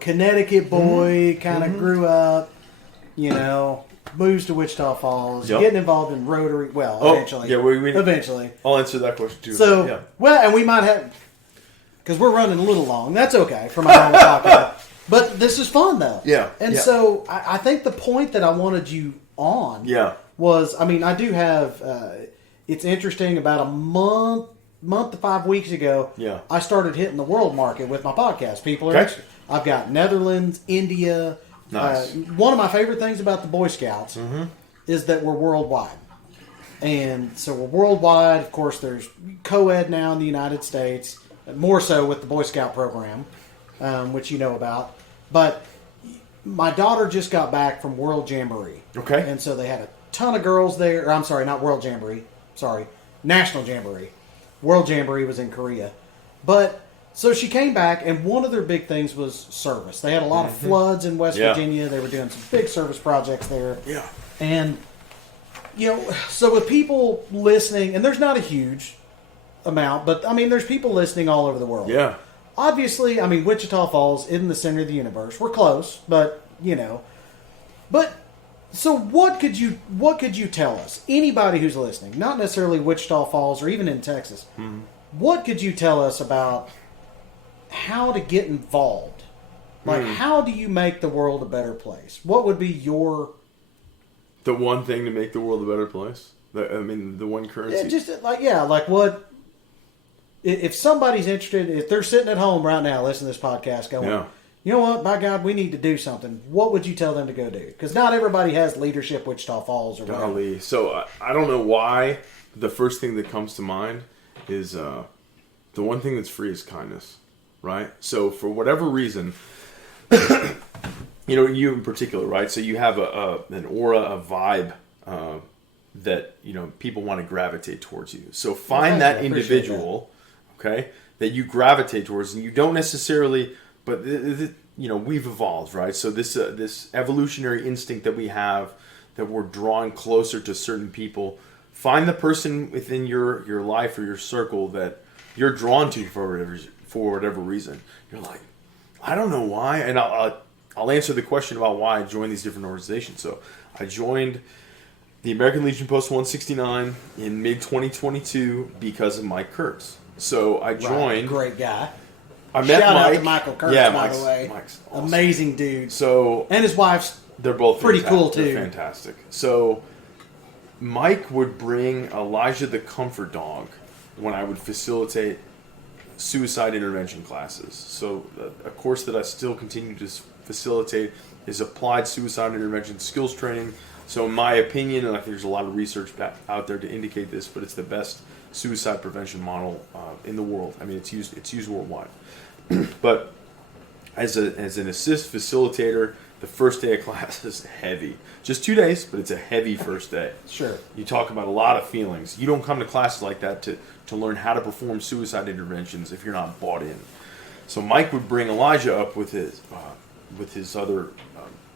Connecticut boy, kind of grew up. Moves to Wichita Falls, getting involved in Rotary. Well, eventually. Yeah, eventually. I'll answer that question too. So, and we might have, because we're running a little long. That's okay for my normal talking. But this is fun though. Yeah. And so I think the point that I wanted you on was, I do have, it's interesting, about a month to 5 weeks ago, I started hitting the world market with my podcast. People are interested. I've got Netherlands, India. Nice. One of my favorite things about the Boy Scouts is that we're worldwide. And so we're worldwide. Of course, there's co-ed now in the United States, more so with the Boy Scout program, which you know about. But my daughter just got back from World Jamboree. Okay. And so they had a ton of girls there. Or, I'm sorry, not World Jamboree. Sorry, National Jamboree. World Jamboree was in Korea. But so she came back, and one of their big things was service. They had a lot of floods in West Virginia. They were doing some big service projects there. Yeah. And, so with people listening, and there's not a huge amount, but, there's people listening all over the world. Yeah. Obviously, Wichita Falls isn't the center of the universe. We're close, but, But, so what could you tell us? Anybody who's listening, not necessarily Wichita Falls or even in Texas, what could you tell us about how to get involved? Like, how do you make the world a better place? What would be the one thing to make the world a better place? The one currency. Like what? If somebody's interested, if they're sitting at home right now listening to this podcast going, you know what, by God, we need to do something, what would you tell them to go do? Because not everybody has leadership Wichita Falls or whatever. Golly. So I don't know why the first thing that comes to mind is the one thing that's free is kindness, right? So for whatever reason, you in particular, right? So you have an aura, a vibe that people want to gravitate towards you. So find that individual, okay, that you gravitate towards, and you don't necessarily, but we've evolved, right? So this evolutionary instinct that we have, that we're drawn closer to certain people. Find the person within your life or your circle that you're drawn to for whatever reason. You're like, I don't know why, and I'll answer the question about why I joined these different organizations. So I joined the American Legion Post 169 in mid-2022 because of Mike Kurtz. So I joined. Great guy. I met Shout Mike. out to Michael Kurtz, by the way. Mike's awesome. Amazing dude. So and his wife's they're both pretty cool too. They're fantastic. So Mike would bring Elijah the Comfort Dog when I would facilitate suicide intervention classes. So a course that I still continue to facilitate is applied suicide intervention skills training. So in my opinion, and I think there's a lot of research out there to indicate this, but it's the best suicide prevention model in the world. It's used worldwide. But as an assist facilitator, the first day of class is heavy. Just 2 days, but it's a heavy first day. Sure. You talk about a lot of feelings. You don't come to classes like that to learn how to perform suicide interventions if you're not bought in. So Mike would bring Elijah up with his other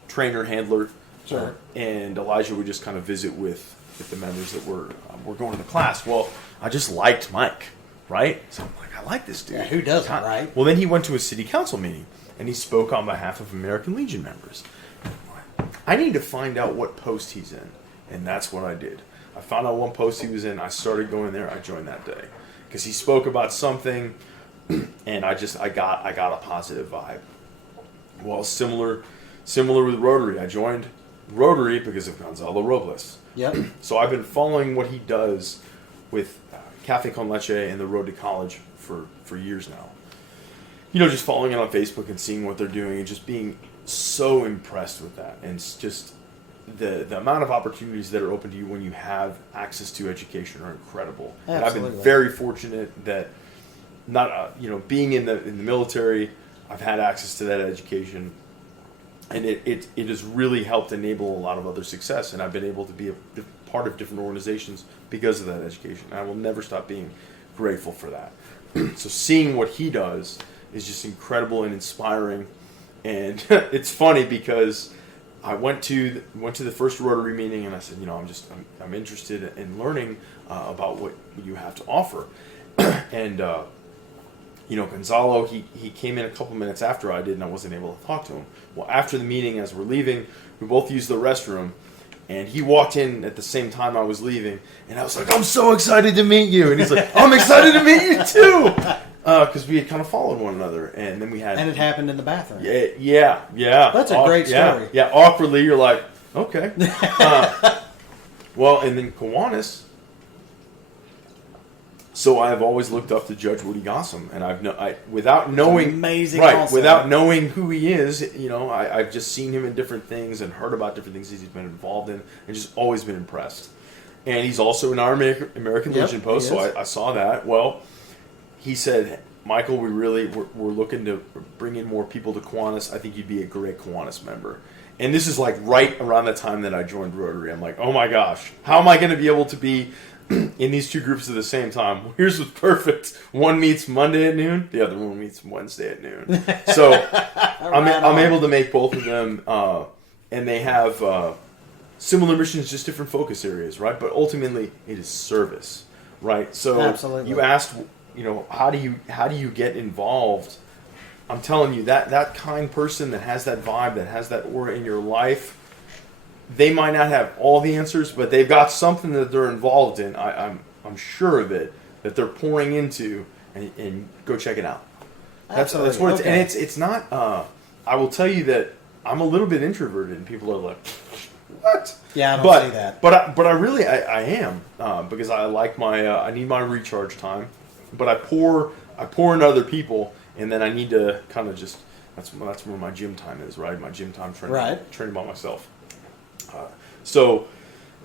trainer, handler. Sure. And Elijah would just kind of visit with the members that were going to the class. Well, I just liked Mike, right? So I'm like, I like this dude. Yeah, who doesn't, right? Well, then he went to a city council meeting, and he spoke on behalf of American Legion members. I need to find out what post he's in, and that's what I did. I found out what post he was in. I started going there. I joined that day because he spoke about something, and I got a positive vibe. Well, similar with Rotary. I joined Rotary because of Gonzalo Robles. Yep. So I've been following what he does with Cafe Con Leche and the Road to College for years now. You know, just following it on Facebook and seeing what they're doing and just being so impressed with that. And it's just the amount of opportunities that are open to you when you have access to education are incredible. Absolutely. And I've been very fortunate that being in the military, I've had access to that education, and it has really helped enable a lot of other success. And I've been able to be a part of different organizations because of that education. And I will never stop being grateful for that. So seeing what he does is just incredible and inspiring. And it's funny because I went to the first Rotary meeting and I said, I'm interested in learning about what you have to offer. And Gonzalo, he came in a couple minutes after I did, and I wasn't able to talk to him. Well, after the meeting, as we're leaving, we both used the restroom, and he walked in at the same time I was leaving, and I was like, I'm so excited to meet you. And he's like, I'm excited to meet you too. Because we had kind of followed one another, and then we had... And it happened in the bathroom. Yeah. That's a great story. Yeah, awkwardly, you're like, okay. Well, and then Kiwanis... So I have always looked up to Judge Woody Gossam, and without knowing... Amazing right, also. without knowing who he is, I've just seen him in different things and heard about different things he's been involved in, and just always been impressed. And he's also in our American Legion post, so I saw that. Well... He said, Michael, we're looking to bring in more people to Kiwanis. I think you'd be a great Kiwanis member. And this is like right around the time that I joined Rotary. I'm like, oh my gosh, how am I going to be able to be in these two groups at the same time? Well, here's what's perfect. One meets Monday at noon. The other one meets Wednesday at noon. So I'm able to make both of them. And they have similar missions, just different focus areas, right? But ultimately, it is service, right? So absolutely. You asked... how do you get involved? I'm telling you, that kind person that has that vibe, that has that aura in your life, they might not have all the answers, but they've got something that they're involved in. I'm sure of it, that they're pouring into, and go check it out. That's what it's, and it's not. I will tell you that I'm a little bit introverted, and people are like, what? Yeah, I don't see that. But I really am because I like I need my recharge time. But I pour in other people, and then I need to kind of just that's where my gym time is, right? My gym time training by myself. So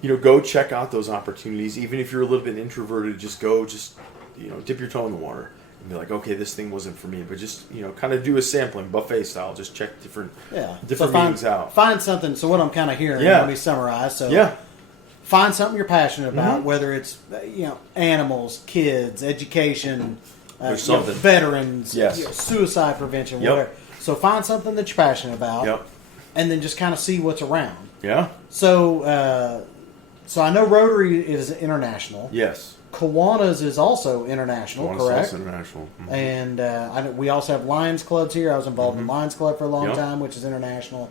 go check out those opportunities. Even if you're a little bit introverted, just dip your toe in the water and be like, okay, this thing wasn't for me. But just kind of do a sampling, buffet style. Just check different meetings out. Find something. So what I'm kind of hearing, let me summarize. So find something you're passionate about, whether it's animals, kids, education, veterans, suicide prevention, whatever. So find something that you're passionate about, and then just kind of see what's around. Yeah. So I know Rotary is international. Yes. Kiwanis is also international, correct? Kiwanis is international. Mm-hmm. And we also have Lions clubs here. I was involved in Lions Club for a long time, which is international.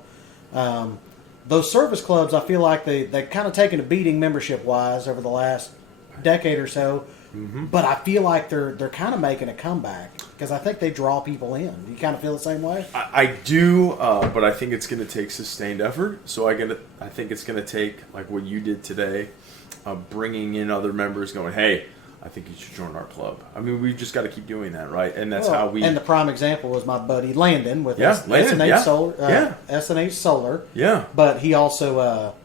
Those service clubs, I feel like they've kind of taken a beating membership-wise over the last decade or so. Mm-hmm. But I feel like they're kind of making a comeback because I think they draw people in. Do you kind of feel the same way? I do, but I think it's going to take sustained effort. So I think it's going to take, like what you did today, bringing in other members going, hey, I think you should join our club. I mean, we've just got to keep doing that, right? And that's how we... And the prime example was my buddy Landon with SNH Solar. SNH Solar. Yeah. But he also...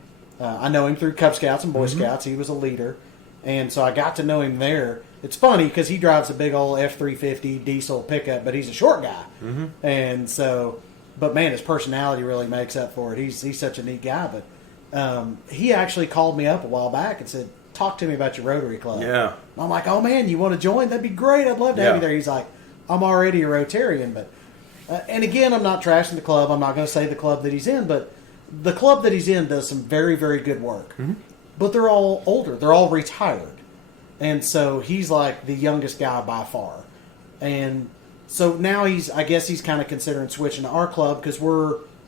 I know him through Cub Scouts and Boy Scouts. He was a leader. And so I got to know him there. It's funny because he drives a big old F-350 diesel pickup, but he's a short guy. Mm-hmm. And so... But, man, his personality really makes up for it. He's such a neat guy. But he actually called me up a while back and said, talk to me about your Rotary Club. Yeah. And I'm like, oh, man, you want to join? That'd be great. I'd love to have you there. He's like, I'm already a Rotarian. But and again, I'm not trashing the club. I'm not going to say the club that he's in. But the club that he's in does some very, very good work. Mm-hmm. But they're all older. They're all retired. And so he's like the youngest guy by far. And So now I guess he's kind of considering switching to our club because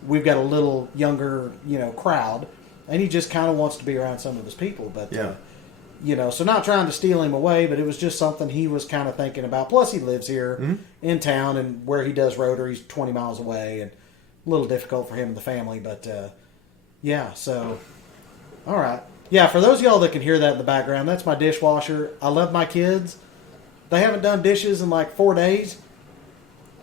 we've got a little younger, crowd, and he just kind of wants to be around some of his people. But so not trying to steal him away, but it was just something he was kind of thinking about. Plus, he lives here in town, and where he does Rotary, he's 20 miles away, and a little difficult for him and the family. But so all right, for those of y'all that can hear that in the background, that's my dishwasher. I love my kids. They haven't done dishes in like 4 days.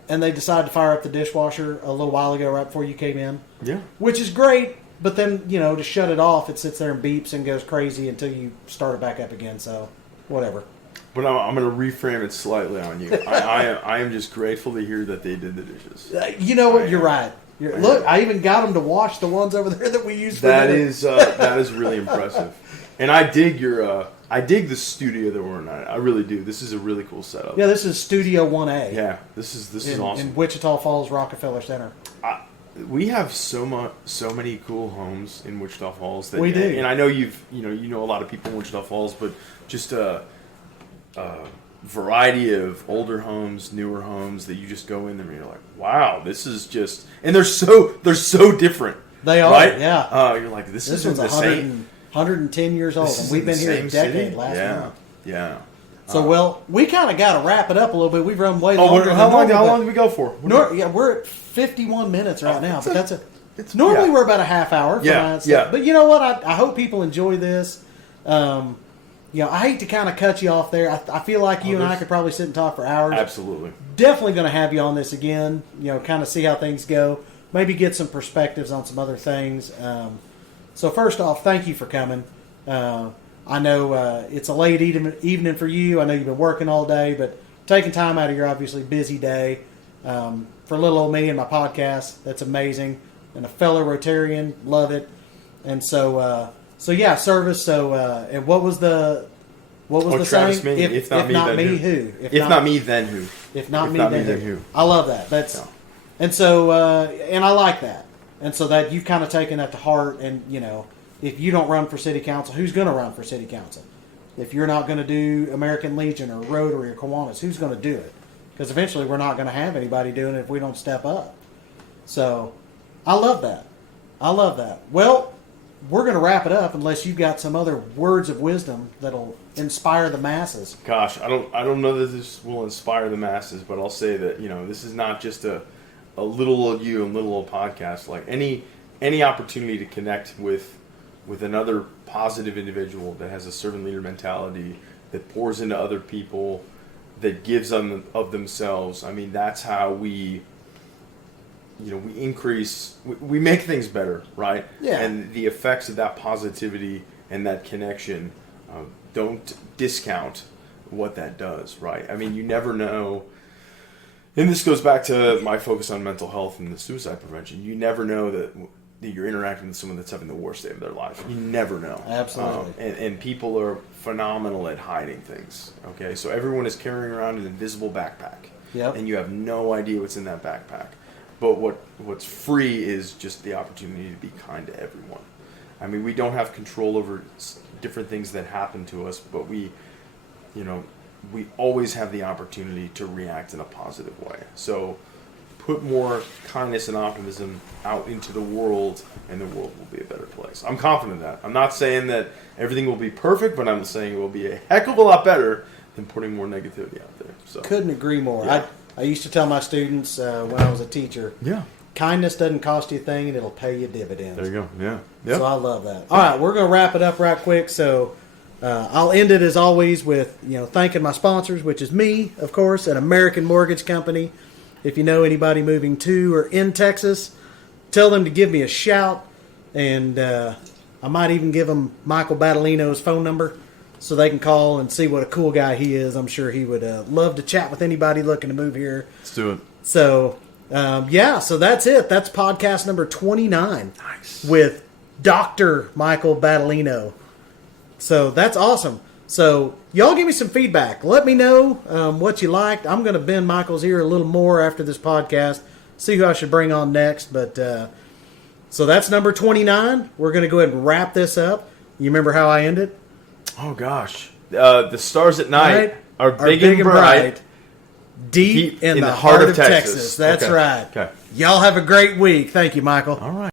And they decided to fire up the dishwasher a little while ago, right before you came in. Yeah. Which is great, but then, to shut it off, it sits there and beeps and goes crazy until you start it back up again, so whatever. But I'm going to reframe it slightly on you. I am just grateful to hear that they did the dishes. You know what? You're right. Look, I even got them to wash the ones over there that we used for that is really impressive. And I dig I dig the studio that we're in. I really do. This is a really cool setup. Yeah, this is Studio 1A. Yeah, this is awesome. In Wichita Falls, Rockefeller Center. We have so many cool homes in Wichita Falls. We do. And I know you know a lot of people in Wichita Falls, but just a variety of older homes, newer homes that you just go in there and you're like, wow, this is just, and they're so different. They are, right? Yeah. You're like, this one's the same. 110 years old, and we've been here a decade last month. Yeah. So, we kind of got to wrap it up a little bit. We've run way longer. How long did we go for? We're at 51 minutes right now, but normally we're about a half hour. But you know what? I hope people enjoy this. I hate to kind of cut you off there. I feel like you and I could probably sit and talk for hours. Absolutely. Definitely going to have you on this again. Kind of see how things go. Maybe get some perspectives on some other things. So first off, thank you for coming. I know it's a late evening for you. I know you've been working all day, but taking time out of your obviously busy day for little old me and my podcast, that's amazing. And a fellow Rotarian, love it. And so service. So and what was the saying? If not me, then who? If not me, then who? If not me, then who? I love that. And so and I like that. And so that you've kind of taken that to heart, and if you don't run for city council, who's going to run for city council? If you're not going to do American Legion or Rotary or Kiwanis, who's going to do it? Because eventually we're not going to have anybody doing it if we don't step up. So I love that. Well, we're going to wrap it up unless you've got some other words of wisdom that'll inspire the masses. Gosh, I don't know that this will inspire the masses, but I'll say that this is not just a little old you and little old podcast. Like any opportunity to connect with another positive individual that has a servant leader mentality, that pours into other people, that gives them of themselves. I mean, that's how we increase, we make things better, right? Yeah. And the effects of that positivity and that connection, don't discount what that does, right? I mean, you never know. And this goes back to my focus on mental health and the suicide prevention. You never know that you're interacting with someone that's having the worst day of their life. You never know. Absolutely. And people are phenomenal at hiding things. Okay, so everyone is carrying around an invisible backpack. Yep. And you have no idea what's in that backpack. But what's free is just the opportunity to be kind to everyone. I mean, we don't have control over different things that happen to us, but we always have the opportunity to react in a positive way. So put more kindness and optimism out into the world, and the world will be a better place. I'm confident of that. I'm not saying that everything will be perfect, but I'm saying it will be a heck of a lot better than putting more negativity out there. So couldn't agree more. Yeah. I used to tell my students when I was a teacher, kindness doesn't cost you a thing, and it'll pay you dividends. There you go. Yeah. Yep. So I love that. All right, we're going to wrap it up right quick. So I'll end it as always with thanking my sponsors, which is me, of course, an American Mortgage Company. If you know anybody moving to or in Texas, tell them to give me a shout, and I might even give them Michael Battaglino's phone number so they can call and see what a cool guy he is. I'm sure he would love to chat with anybody looking to move here. Let's do it. So, so that's it. That's podcast number 29. Nice. With Dr. Michael Battaglino. So that's awesome. So y'all give me some feedback. Let me know what you liked. I'm going to bend Michael's ear a little more after this podcast. See who I should bring on next. But so that's number 29. We're going to go ahead and wrap this up. You remember how I end it? Oh, gosh. The stars at night are big and bright. deep in the heart of Texas. That's right. Okay. Y'all have a great week. Thank you, Michael. All right.